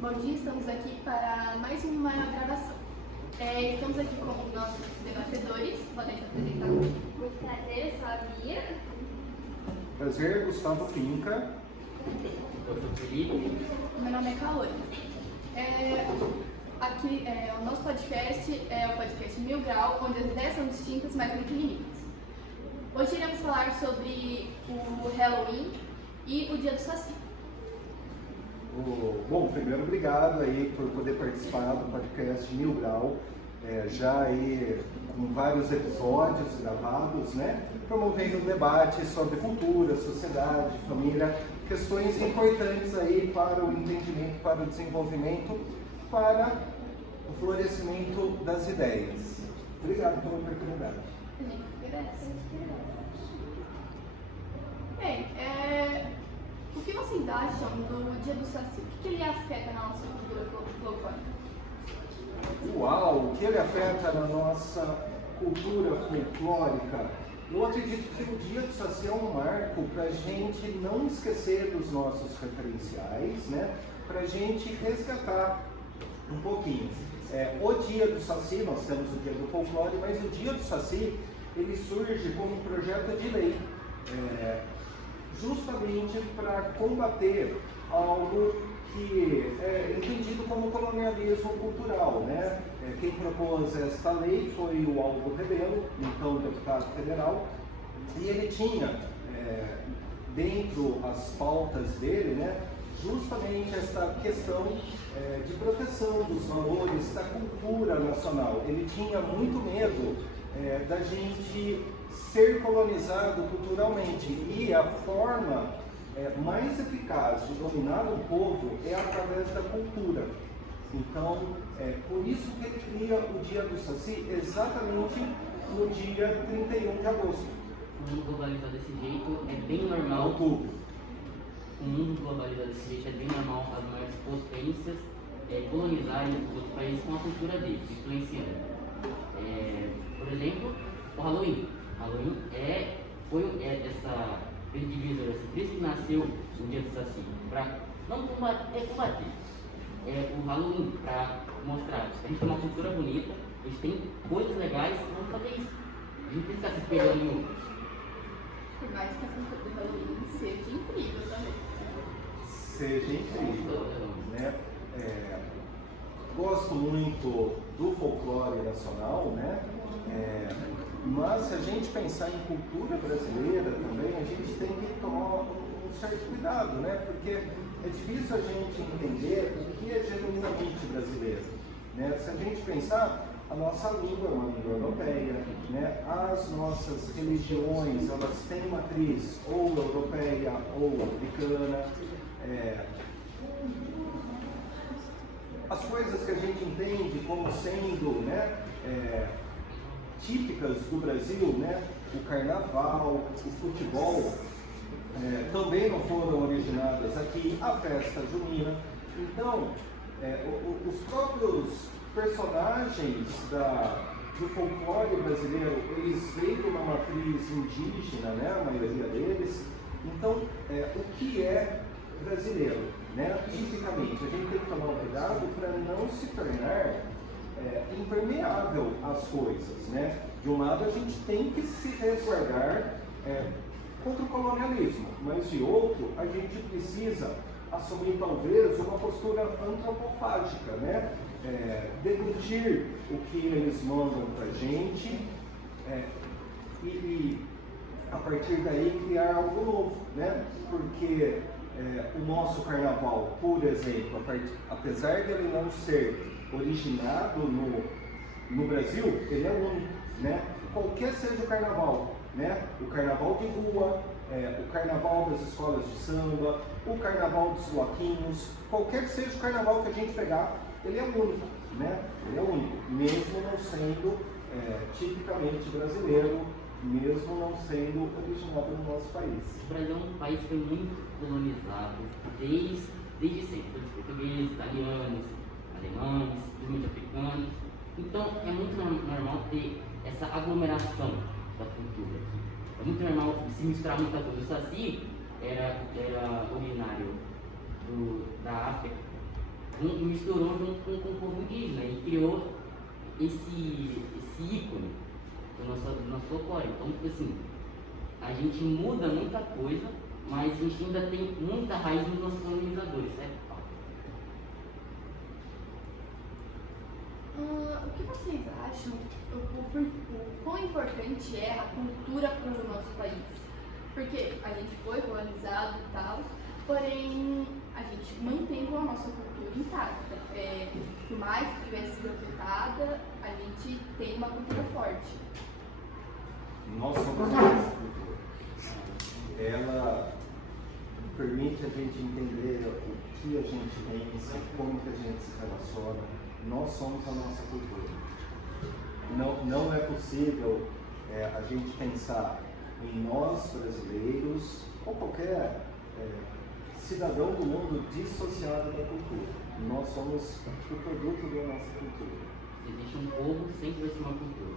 Bom dia, estamos aqui para mais uma gravação. Estamos aqui com os nossos debatedores, podem se apresentar. Muito prazer, eu sou a Bia. Prazer, Gustavo Pinca. Eu sou o Felipe. Meu nome é Caori. O nosso podcast é o podcast Mil Grau, onde as ideias são distintas, mas não tem limites. Hoje iremos falar sobre o Halloween e o Dia do Saci. Bom, primeiro obrigado aí por poder participar do podcast Mil Grau, já aí com vários episódios gravados, né? Promovendo um debate sobre cultura, sociedade, família, questões importantes aí para o entendimento, para o desenvolvimento, para o florescimento das ideias. Obrigado pela oportunidade. Bem, o que vocês acham do Dia do Saci? O que ele afeta na nossa cultura folclórica? Uau, o que ele afeta na nossa cultura folclórica? Eu acredito que o Dia do Saci é um marco para a gente não esquecer dos nossos referenciais, né? Para a gente resgatar um pouquinho. O Dia do Saci, nós temos o Dia do Folclore, mas o Dia do Saci, ele surge como um projeto de lei, justamente para combater algo que é entendido como colonialismo cultural, né? Quem propôs esta lei foi o Aldo Rebelo, então deputado federal, e ele tinha dentro as pautas dele, né, justamente esta questão de proteção dos valores da cultura nacional. Ele tinha muito medo da gente ser colonizado culturalmente, e a forma mais eficaz de dominar um povo é através da cultura. Então, por isso que ele cria o Dia do Saci exatamente no dia 31 de agosto. O mundo globalizado desse jeito é bem normal. Outubro. O mundo globalizado desse jeito é bem normal as maiores potências colonizarem os outros países com a cultura deles, influenciando. Por exemplo, o Halloween. Halloween foi essa divisora, por isso que nasceu o Dia do Saci, para não combater. O Halloween, para mostrar que a gente tem uma cultura bonita, a gente tem coisas legais, vamos fazer isso. A gente não ficar se espelhando em outros. Por mais que a cultura do Halloween seja incrível também. Seja incrível, né? Gosto muito do folclore nacional, né? Mas se a gente pensar em cultura brasileira também, a gente tem que tomar um certo cuidado, né? Porque é difícil a gente entender o que é genuinamente brasileiro, né? Se a gente pensar, a nossa língua é uma língua europeia, né? As nossas religiões, elas têm matriz ou europeia ou africana. As coisas que a gente entende como sendo, né, típicas do Brasil, né, o carnaval, o futebol, também não foram originadas aqui, a festa junina. Então, os próprios personagens do folclore brasileiro, eles veem de uma matriz indígena, né, a maioria deles. Então, o que é brasileiro, né? Tipicamente, a gente tem que tomar cuidado para não se tornar impermeável às coisas, né? De um lado, a gente tem que se resguardar contra o colonialismo, mas de outro, a gente precisa assumir talvez uma postura antropofágica, né? Deglutir o que eles mandam para a gente e a partir daí criar algo novo, né? Porque o nosso carnaval, por exemplo, apesar de ele não ser originado no Brasil, ele é único, né? Qualquer seja o carnaval, né? O carnaval de rua, o carnaval das escolas de samba, o carnaval dos bloquinhos, qualquer que seja o carnaval que a gente pegar, ele é único, né? Ele é único, mesmo não sendo tipicamente brasileiro, mesmo não sendo originado no nosso país. O Brasil é um país que foi muito colonizado desde sempre, pelos portugueses, italianos, alemães, principalmente africanos. Então é muito normal ter essa aglomeração da cultura. É muito normal se misturar muita coisa. O Saci era originário da África, misturou junto com o povo indígena e criou esse ícone do nosso folclore. Então, tipo assim, a gente muda muita coisa, mas a gente ainda tem muita raiz nos nossos colonizadores, certo? O que vocês acham, o quão importante é a cultura para o nosso país? Porque a gente foi colonizado e tal, porém a gente mantém a nossa cultura intacta. Por mais que tivesse sido afetada, a gente tem uma cultura forte. Nós somos a nossa cultura. Ela permite a gente entender o que a gente pensa, como que a gente se relaciona. Nós somos a nossa cultura. Não é possível a gente pensar em nós brasileiros ou qualquer cidadão do mundo dissociado da cultura. Nós somos o produto da nossa cultura. Se existe um povo, sempre vai ser uma cultura.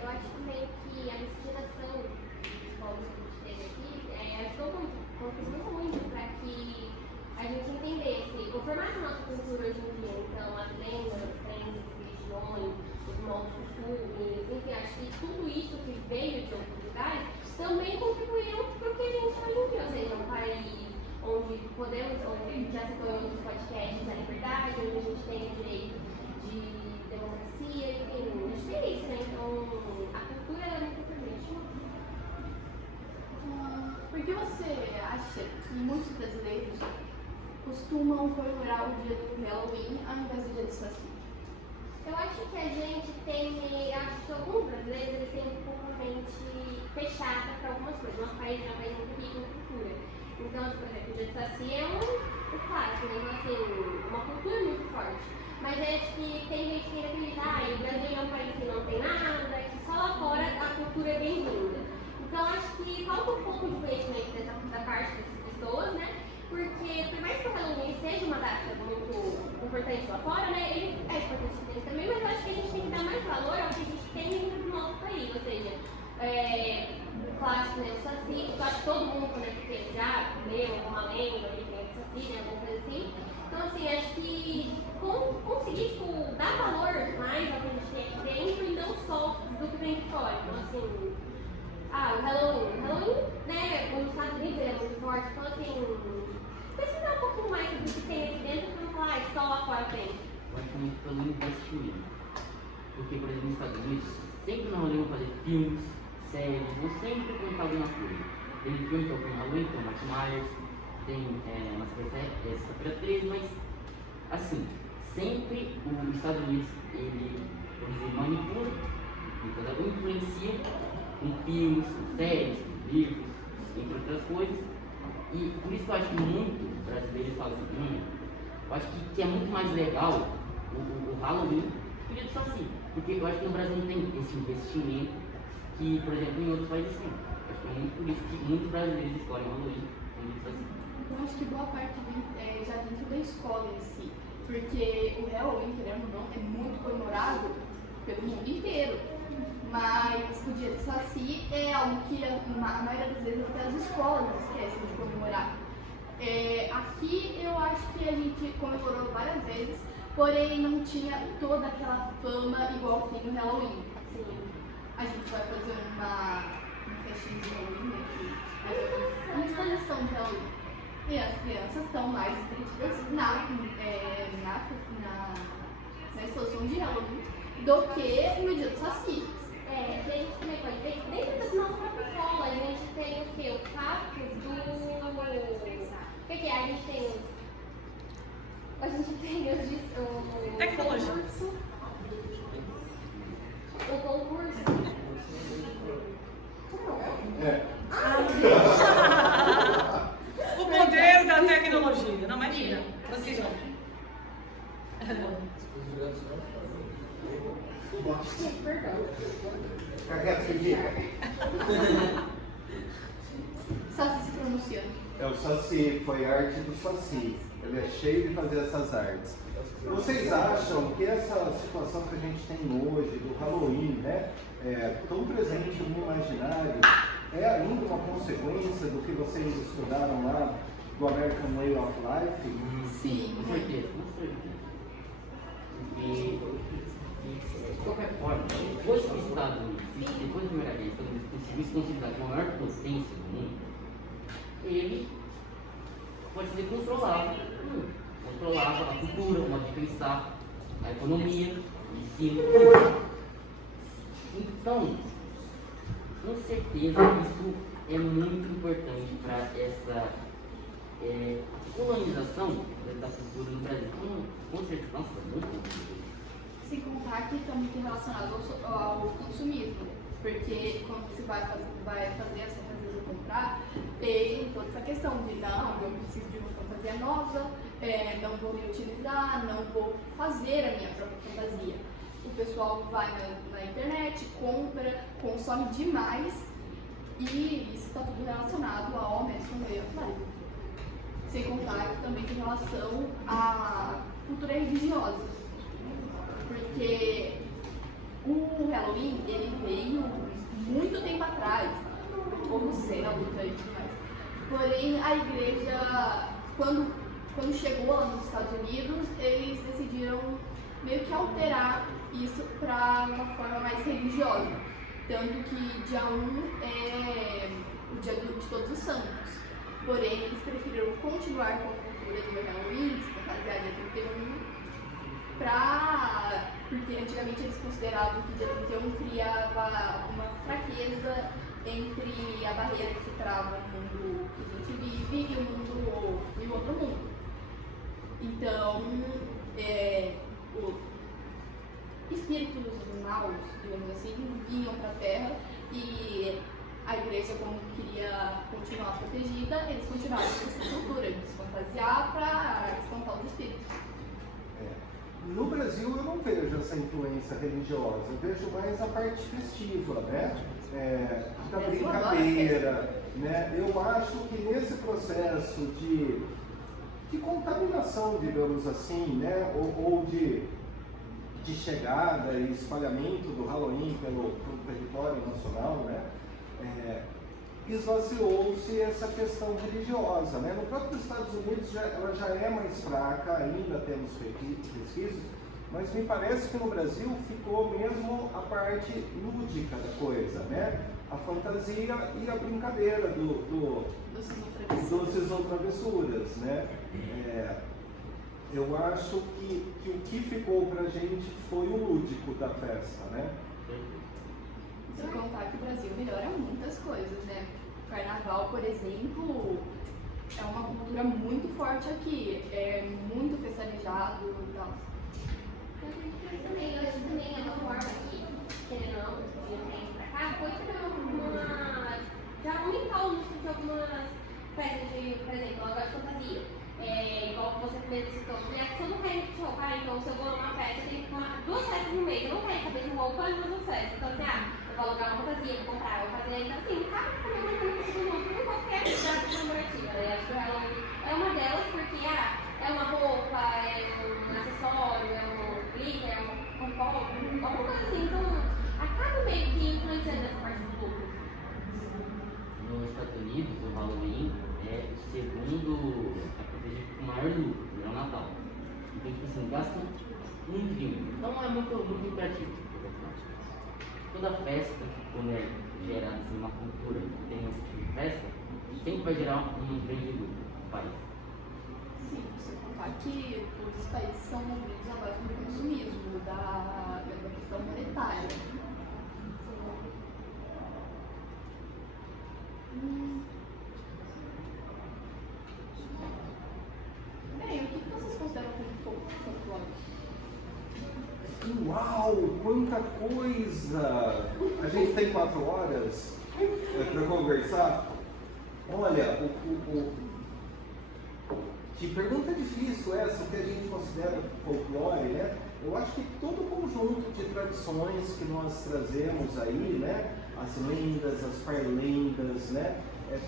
Eu acho também que a miscigenação dos povos que a gente teve aqui ajudou muito, contribuiu muito para que a gente entendesse, conformasse a nossa cultura hoje em dia. Então, as línguas, as crenças, as religiões, os modos, costumes, enfim, acho que tudo isso que veio de outros lugares também contribuíram para o que a gente hoje em dia, ou seja, um país onde podemos, onde já citou em outros podcasts, a liberdade, onde a gente tem o direito de democracia, enfim, acho que é isso, né? Então, a cultura é muito importante. Por que você acha que muitos brasileiros costumam comemorar o dia do Halloween ao invés do dia do Saci? Eu acho que a gente tem, acho que alguns brasileiros eles têm um pouco a mente fechada para algumas coisas. Nosso país é um país muito rico em cultura. Então, por exemplo, o dia do Saci é um clássico, né? Então, assim, uma cultura muito forte. Mas acho que tem gente que acredita, o Brasil é um país que não tem nada, que só lá fora a cultura é bem-vinda. Então, acho que falta um pouco de conhecimento da parte dessas pessoas, né? Porque, por mais que o Halloween seja uma data muito importante lá fora, né? Ele é importante aqui dentro também, mas eu acho que a gente tem que dar mais valor ao que a gente tem dentro do nosso país. Ou seja, o clássico, né? O Saci, eu acho que todo mundo, né? Porque já leu alguma lenda, que tem o Saci, né? Alguma coisa assim. Então, assim, acho que conseguir, tipo, dar valor mais ao que a gente tem aqui dentro e não só do que vem de fora. Então, assim, o Halloween, né? Nos Estados Unidos é muito forte, então, assim, pesquisar um pouquinho mais sobre o que tem aqui dentro para não falar, só lá fora tem. Eu acho muito pelo investimento. Porque, por exemplo, nos Estados Unidos, sempre nós vamos fazer filmes, séries, vão sempre contar alguma coisa. Tem filme que é o filme Halloween, tem o Michael Myers, tem uma sexta-feira 13, mas, assim, sempre os Estados Unidos, ele manipula, então, influencia com filmes, com séries, com livros, entre outras coisas. E por isso que eu acho que muitos brasileiros falam assim, eu acho que é muito mais legal o Halloween que o dia do Saci. Porque eu acho que no Brasil não tem esse investimento que, por exemplo, em outros países sim. Acho que é muito por isso que muitos brasileiros escolhem o Halloween e o dia do Saci. Eu acho que boa parte já dentro da escola em si. Porque o Halloween, querendo ou não, é muito comemorado pelo mundo inteiro. Mas o dia do Saci é algo que a maioria das vezes até as escolas esquecem de comemorar. Aqui eu acho que a gente comemorou várias vezes, porém não tinha toda aquela fama igual tem no Halloween. Assim, a gente vai fazer uma festinha de Halloween aqui, uma exposição de Halloween. E as crianças estão mais entretidas na exposição de Halloween do que no dia do Saci. A gente também pode ver, dentro da nossa própria escola, a gente tem o quê? O fato do... O que é? A gente tem o tecnologia. O concurso. O poder da tecnologia, não imagina. Vocês vão. Saci se pronunciando. É o Saci, foi a arte do Saci. Ele é cheio de fazer essas artes. Vocês acham que essa situação que a gente tem hoje, do Halloween, né, tão presente no imaginário, é ainda uma consequência do que vocês estudaram lá do American Way of Life? Sim, Com certeza. se considerar como a maior potência do mundo, ele pode ser controlado. Controlava a cultura, o modo de pensar, a economia, o ensino. Então, com certeza, isso é muito importante para essa colonização da cultura no Brasil. Com certeza, nossa, muito importante. Sem contar que está muito relacionado ao consumismo, porque quando você vai fazer as fantasias ou comprar, tem toda essa questão de não, eu preciso de uma fantasia nova, não vou reutilizar, não vou fazer a minha própria fantasia. O pessoal vai na internet, compra, consome demais e isso está tudo relacionado ao mesmo meio offline. Sem contar que também tem relação à cultura religiosa. Porque o Halloween, ele veio muito tempo atrás, o povo celta e tudo mais. Porém, a igreja, quando chegou lá nos Estados Unidos, eles decidiram meio que alterar isso para uma forma mais religiosa. Tanto que dia 1 é o dia de Todos os Santos. Porém, eles preferiram continuar com a cultura do Halloween, se fantasiar dia 31, porque antigamente eles consideravam que dia 31 criava uma fraqueza entre a barreira que se trava no mundo que a gente vive e o outro mundo. Então, os espíritos maus, digamos assim, vinham para a Terra e a igreja, como queria continuar protegida, eles continuaram com essa cultura de se fantasiar para espantar os espíritos. No Brasil eu não vejo essa influência religiosa, eu vejo mais a parte festiva, né? Da brincadeira, né? Eu acho que nesse processo de contaminação, digamos assim, né? Ou de chegada e espalhamento do Halloween pelo território nacional, né? Esvaziou-se essa questão religiosa, né? No próprio Estados Unidos ela já é mais fraca, ainda temos resquícios, mas me parece que no Brasil ficou mesmo a parte lúdica da coisa, né? A fantasia e a brincadeira doces ou travessuras, né? Eu acho que o que ficou pra gente foi o lúdico da festa, né? Sem contar que o Brasil melhora muitas coisas, né? O carnaval, por exemplo, é uma cultura muito forte aqui, é muito festejado e tal. Eu acho que também é uma forma que, querendo ou não, de um tempo pra cá, foi também já aumentar o número de algumas festas de, por exemplo, agora de fantasia. Igual você mesmo citou, a questão não quer de roupa, então se eu vou numa festa, eu tenho que tomar 2 festas no mês, eu não quero caber de roupa e 2 festas. Então assim, eu vou alugar uma fantasia, vou comprar, eu vou fazer, então assim, acaba também aumentando todo mundo, por qualquer atividade comemorativa, né? Acho que o Halloween é uma delas porque é uma roupa, é um acessório, é um glitter, é um copo, alguma coisa assim, então acaba meio que influenciando essa parte do público. Nos Estados Unidos, o Halloween é o segundo, o maior lucro, é o Natal. Então, tipo assim, gastam muito dinheiro. Então é muito lucrativo. Toda festa, quando é gerada assim, uma cultura que tem esse tipo de festa, sempre vai gerar um grande lucro no país. Sim, sem contar que todos os países são movidos à base do consumismo, da questão monetária. Bem, o que vocês consideram como folclore? Uau, quanta coisa! A gente tem 4 horas para conversar. Olha, que pergunta difícil essa, que a gente considera folclore, né? Eu acho que todo o conjunto de tradições que nós trazemos aí, né? As lendas, as parlendas, né?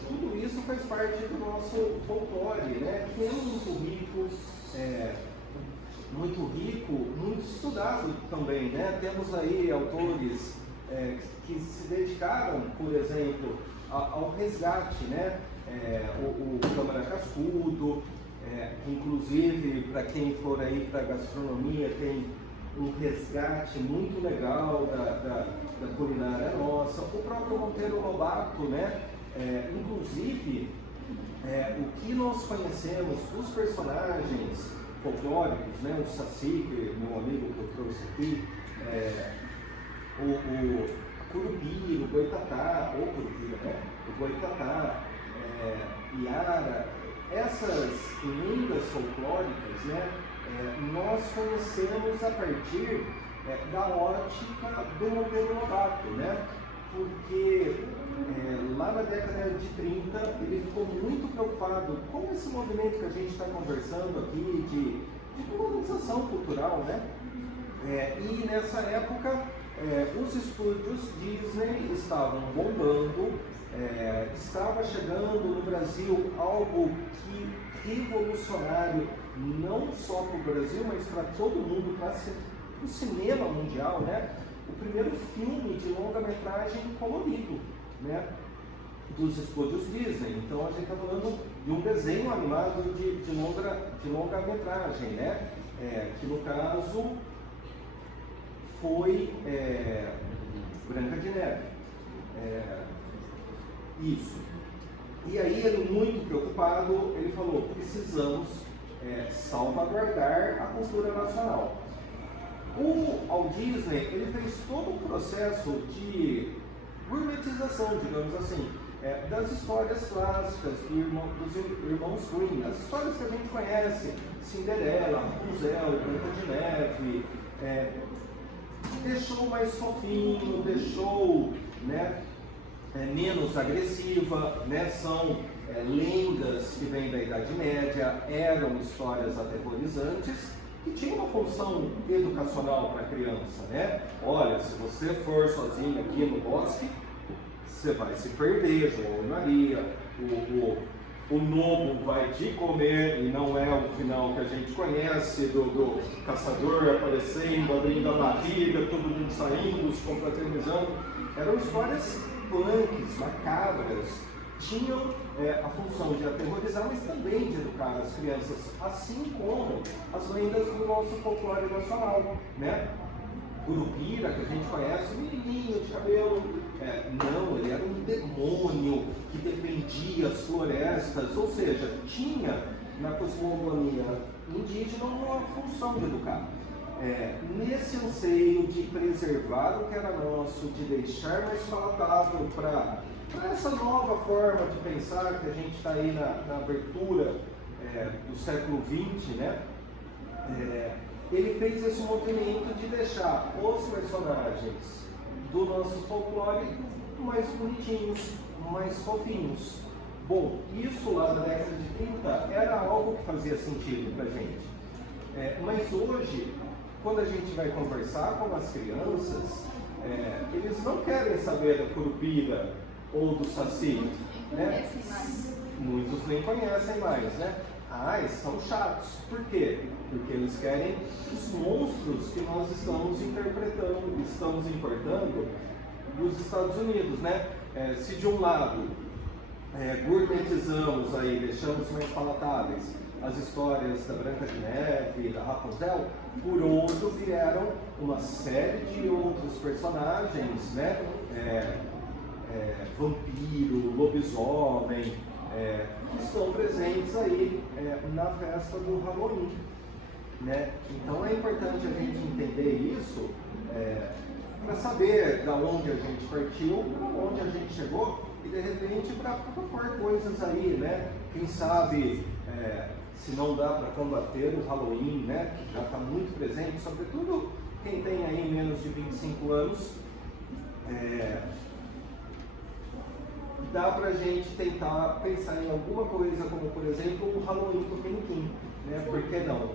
Tudo isso faz parte do nosso folclore, né? Que é muito rico, muito estudado também, né? Temos aí autores que se dedicaram, por exemplo, ao resgate, né? O Câmara Cascudo, inclusive para quem for aí para gastronomia tem um resgate muito legal da culinária nossa. O próprio Monteiro Lobato, né? Inclusive, o que nós conhecemos dos personagens folclóricos, né? O Saci, que meu amigo que eu trouxe aqui, o Curupira, o Boitatá, ou Curupira, né? O Boitatá, Iara, essas lendas folclóricas, né? Nós conhecemos a partir da ótica do Monteiro Lobato, né? Porque lá na década de 30 ele ficou muito preocupado com esse movimento que a gente está conversando aqui de colonização cultural, né? E nessa época os estúdios Disney estavam bombando, estava chegando no Brasil algo que revolucionário, não só para o Brasil, mas para todo mundo, para o cinema mundial, né? O primeiro filme de longa-metragem colorido, né? Dos estúdios Disney. Então a gente está falando de um desenho animado de longa-metragem, né? Que no caso foi Branca de Neve. Isso. E aí ele, muito preocupado, ele falou, precisamos salvaguardar a cultura nacional. O Walt Disney, ele fez todo um processo de gourmetização, digamos assim, das histórias clássicas dos irmãos Grimm, as histórias que a gente conhece, Cinderela, Rapunzel, Branca de Neve, deixou mais fofinho, deixou, né, menos agressiva, né? São lendas que vêm da Idade Média, eram histórias aterrorizantes que tinham uma função educacional para a criança, né? Olha, se você for sozinho aqui no bosque, você vai se perder, João e Maria, o lobo vai te comer, e não é o final que a gente conhece do caçador aparecendo, abrindo a barriga, todo mundo saindo, se confraternizando. Eram histórias punks, macabras, tinham a função de aterrorizar, mas também de educar as crianças, assim como as lendas do nosso folclore nacional, né? Curupira, que a gente conhece, menininho de cabelo, não, ele era um demônio que defendia as florestas, ou seja, tinha na cosmogonia indígena uma função de educar. Nesse anseio de preservar o que era nosso, de deixar mais palatável para essa nova forma de pensar que a gente está aí na abertura do século XX, né? Ele fez esse movimento de deixar os personagens do nosso folclore mais bonitinhos, mais fofinhos. Bom, isso lá na década de 30 era algo que fazia sentido para a gente. Mas hoje, quando a gente vai conversar com as crianças, eles não querem saber da Curupira ou do Saci, né? Muitos nem conhecem mais, né? Eles são chatos. Por quê? Porque eles querem os monstros que nós estamos interpretando, estamos importando dos Estados Unidos, né? Se de um lado gourmetizamos aí, deixamos mais palatáveis as histórias da Branca de Neve, da Rapunzel, por outro vieram uma série de outros personagens, né? Vampiro, lobisomem, que estão presentes aí na festa do Halloween, né? Então é importante a gente entender isso para saber da onde a gente partiu, para onde a gente chegou e de repente para propor coisas aí, né? Quem sabe se não dá para combater o Halloween, né? Que já está muito presente, sobretudo quem tem aí menos de 25 anos. Dá pra gente tentar pensar em alguma coisa, como por exemplo o Halloween do Pinquim, né? Por que não?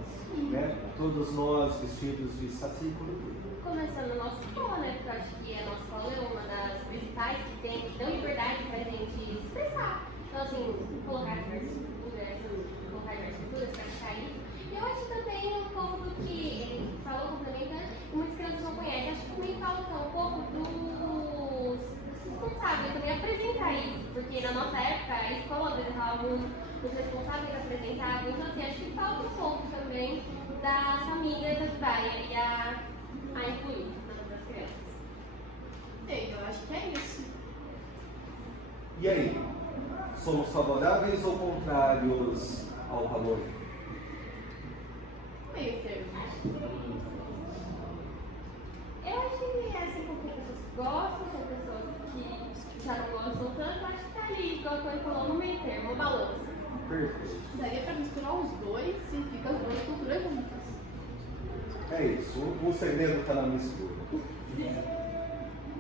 Né? Todos nós vestidos de Saci e Curupira. Começando a nossa escola, né? Porque eu acho que a nossa escola é uma das principais que dão liberdade pra gente se expressar. Então, assim, colocar diversas culturas, praticar isso. E eu acho também um pouco do que ele falou, complementando, que muitas crianças não conhecem. Acho que também falta um pouco dos responsáveis também apresentar isso, porque na nossa época a escola apresentava muito, os responsáveis apresentavam, então assim, acho que falta um pouco também das famílias ajudarem a E aí? Somos favoráveis ou contrários ao Halloween? Meio termo. Eu acho que assim, como tem pessoas que gostam, tem pessoas que já não gostam tanto, acho que tá ali, igual a Tony falou, no meio termo, uma balança. Perfeito. Daria pra misturar os dois e fica as duas culturas juntas. É isso. O segredo está na mistura.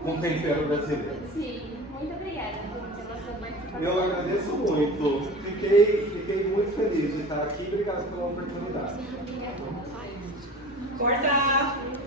Com tempero brasileiro. Sim, muito obrigada pela sua participação. Eu agradeço muito. Fiquei muito feliz de estar aqui. Obrigado pela oportunidade. Sim, obrigada. Corta!